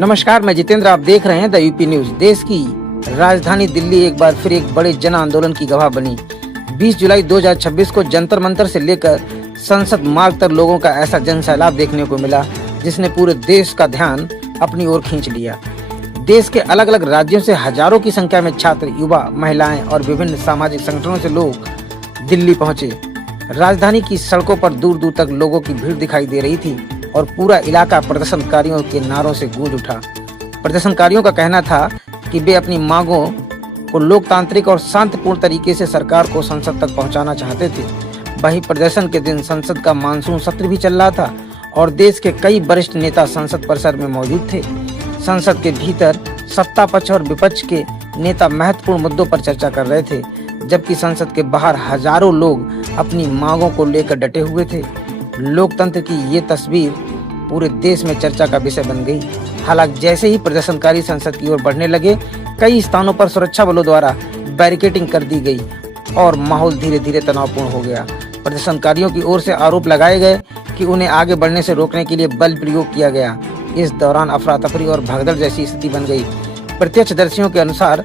नमस्कार, मैं जितेंद्र। आप देख रहे हैं द यूपी न्यूज। देश की राजधानी दिल्ली एक बार फिर एक बड़े जन आंदोलन की गवाह बनी। 20 जुलाई 2026 को जंतर मंतर से लेकर संसद मार्ग तक लोगों का ऐसा जन सैलाब देखने को मिला जिसने पूरे देश का ध्यान अपनी ओर खींच लिया। देश के अलग अलग राज्यों से हजारों की संख्या में छात्र, युवा, महिलाएं और विभिन्न सामाजिक संगठनों से लोग दिल्ली पहुंचे। राजधानी की सड़कों पर दूर दूर तक लोगों की भीड़ दिखाई दे रही थी और पूरा इलाका प्रदर्शनकारियों के नारों से गूंज उठा। प्रदर्शनकारियों का कहना था कि वे अपनी मांगों को लोकतांत्रिक और शांतिपूर्ण तरीके से सरकार को संसद तक पहुंचाना चाहते थे। वहीं प्रदर्शन के दिन संसद का मानसून सत्र भी चल रहा था और देश के कई वरिष्ठ नेता संसद परिसर में मौजूद थे। संसद के भीतर सत्ता पक्ष और विपक्ष के नेता महत्वपूर्ण मुद्दों पर चर्चा कर रहे थे, जबकि संसद के बाहर हजारों लोग अपनी मांगों को लेकर डटे हुए थे। लोकतंत्र की ये तस्वीर पूरे देश में चर्चा का विषय बन गई। हालांकि जैसे ही प्रदर्शनकारी संसद की ओर बढ़ने लगे, कई स्थानों पर सुरक्षा बलों द्वारा बैरिकेडिंग कर दी गई और माहौल धीरे धीरे तनावपूर्ण हो गया। प्रदर्शनकारियों की ओर से आरोप लगाए गए कि उन्हें आगे बढ़ने से रोकने के लिए बल प्रयोग किया गया। इस दौरान अफरा तफरी और भगदड़ जैसी स्थिति बन गई। प्रत्यक्षदर्शियों के अनुसार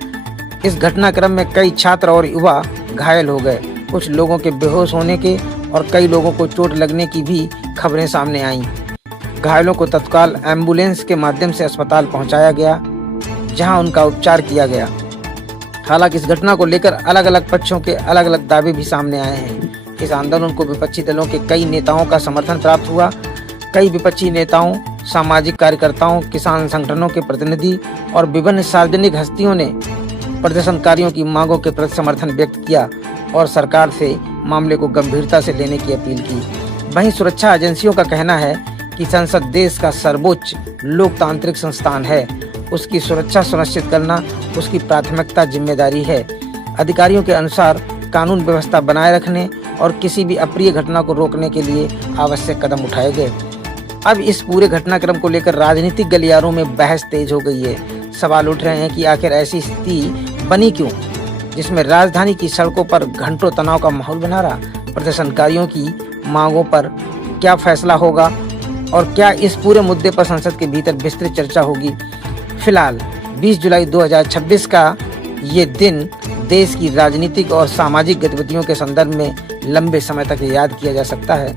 इस घटनाक्रम में कई छात्र और युवा घायल हो गए। कुछ लोगों के बेहोश होने के और कई लोगों को चोट लगने की भी खबरें सामने आईं। घायलों को तत्काल एम्बुलेंस के माध्यम से अस्पताल पहुंचाया गया, जहां उनका उपचार किया गया। हालांकि इस घटना को लेकर अलग अलग पक्षों के अलग अलग दावे भी सामने आए हैं। इस आंदोलन को विपक्षी दलों के कई नेताओं का समर्थन प्राप्त हुआ। कई विपक्षी नेताओं, सामाजिक कार्यकर्ताओं, किसान संगठनों के प्रतिनिधि और विभिन्न सार्वजनिक हस्तियों ने प्रदर्शनकारियों की मांगों के प्रति समर्थन व्यक्त किया और सरकार से मामले को गंभीरता से लेने की अपील की। वहीं सुरक्षा एजेंसियों का कहना है कि संसद देश का सर्वोच्च लोकतांत्रिक संस्थान है। उसकी सुरक्षा सुनिश्चित करना उसकी प्राथमिकता जिम्मेदारी है। अधिकारियों के अनुसार कानून व्यवस्था बनाए रखने और किसी भी अप्रिय घटना को रोकने के लिए आवश्यक कदम उठाए गए। अब इस पूरे घटनाक्रम को लेकर राजनीतिक गलियारों में बहस तेज हो गई है। सवाल उठ रहे हैं कि आखिर ऐसी स्थिति बनी क्यों, जिसमें राजधानी की सड़कों पर घंटों तनाव का माहौल बना रहा। प्रदर्शनकारियों की मांगों पर क्या फैसला होगा और क्या इस पूरे मुद्दे पर संसद के भीतर विस्तृत चर्चा होगी। फिलहाल 20 जुलाई 2026 का ये दिन देश की राजनीतिक और सामाजिक गतिविधियों के संदर्भ में लंबे समय तक याद किया जा सकता है।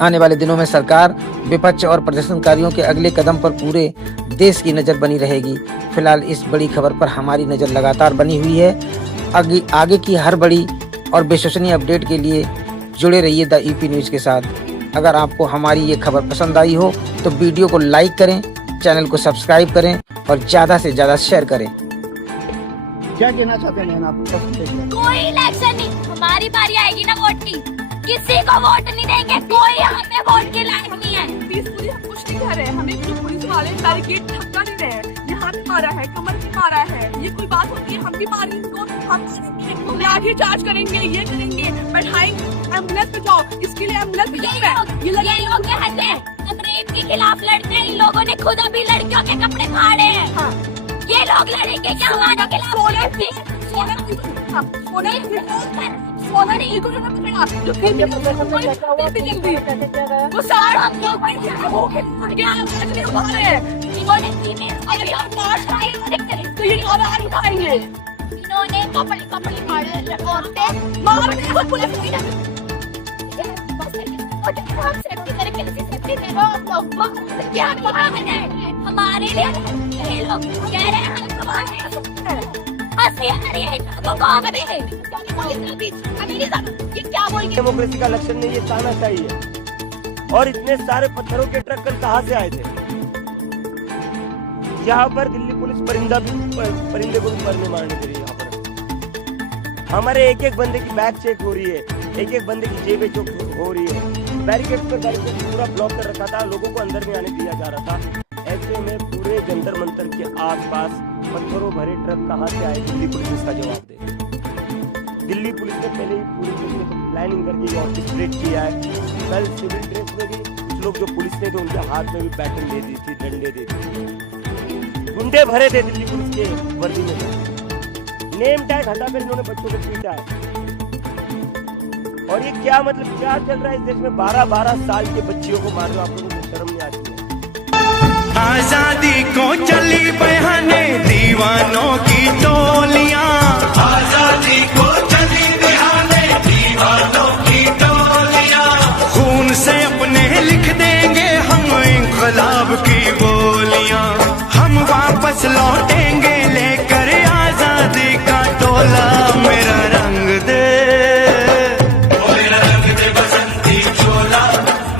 आने वाले दिनों में सरकार, विपक्ष और प्रदर्शनकारियों के अगले कदम पर पूरे देश की नज़र बनी रहेगी। फिलहाल इस बड़ी खबर पर हमारी नज़र लगातार बनी हुई है। आगे की हर बड़ी और विश्वसनीय अपडेट के लिए जुड़े रहिए द यूपी न्यूज़ के साथ। अगर आपको हमारी ये खबर पसंद आई हो तो वीडियो को लाइक करें, चैनल को सब्सक्राइब करें और ज़्यादा से ज़्यादा शेयर करें। क्या कहना चाहते हैं आप? कोई इलेक्शन नहीं, हमारी बारी आएगी ना वोट की, किसी को वोट नहीं देंगे। कोई यहाँ पे वोट के लायक नहीं है। पीसफुली हम कुछ नहीं कर रहे हैं। हमें जो पुलिस वाले बैरिकेड धक्का नहीं रहे हैं, ये हाथ मारा है, कमर भी मारा है, ये कोई बात होती है? हम भी मारेंगे इनको, हम मारेंगे, लाठी चार्ज करेंगे, ये करेंगे, बैठाएंगे, एम्बुलेंस पे जाओ। इसके लिए एम्बुलेंस पे जाओ। ये लोग हैं हम रेप के खिलाफ लड़ते हैं। इन लोगों ने खुद अभी लड़कियों के कपड़े फाड़े हैं। हाँ। ये लोग लड़ेंगे क्या हमारे खिलाफ? वो सारा तो ये आवाज उठाएंगे। इन्होंने कपड़े फाड़े मार पुलिस हमारे लिए ये लोग कह रहे हैं डेमोक्रेसी का लक्षण नहीं, ये तानाशाही है। और इतने सारे पत्थरों के ट्रक कल कहाँ से आए थे? यहाँ पर दिल्ली पुलिस परिंदे को भी परने मारने दे रही है। यहाँ पर हमारे एक एक बंदे की बैग चेक हो रही है, एक एक बंदे की जेबें चेक हो रही है। बैरिकेड पूरा ब्लॉक कर रखा था, लोगों को अंदर नहीं आने दिया जा रहा था। ऐसे में पूरे जंतर मंतर के आसपास पत्थरों भरे ट्रक कहाँ से आए? दिल्ली पुलिस इसका जवाब दे। दिल्ली पुलिस ने पहले ही पूरी प्लानिंग करके ऑर्केस्ट्रेट किया है। कल सिविल ड्रेस में भी कुछ लोग जो पुलिस ने थे उनके हाथ में भी बैटन दे दी थी, डंडे दे दी। गुंडे भरे थे दिल्ली पुलिस के वर्दी में। नेम टैग हटाकर इन्होंने बच्चों को पीटा है। और ये क्या मतलब क्या चल रहा है इस देश में? 12-12 साल के बच्चियों को मार रहे हो, आप लोगों को शर्म नहीं आती है? आजादी को हुई बोलियां, हम वापस लौटेंगे लेकर आजादी का टोला। मेरा रंग दे, मेरा रंग दे बसंती चोला,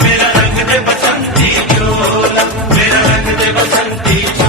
मेरा रंग दे बसंती चोला, मेरा रंग दे बसंती चोला।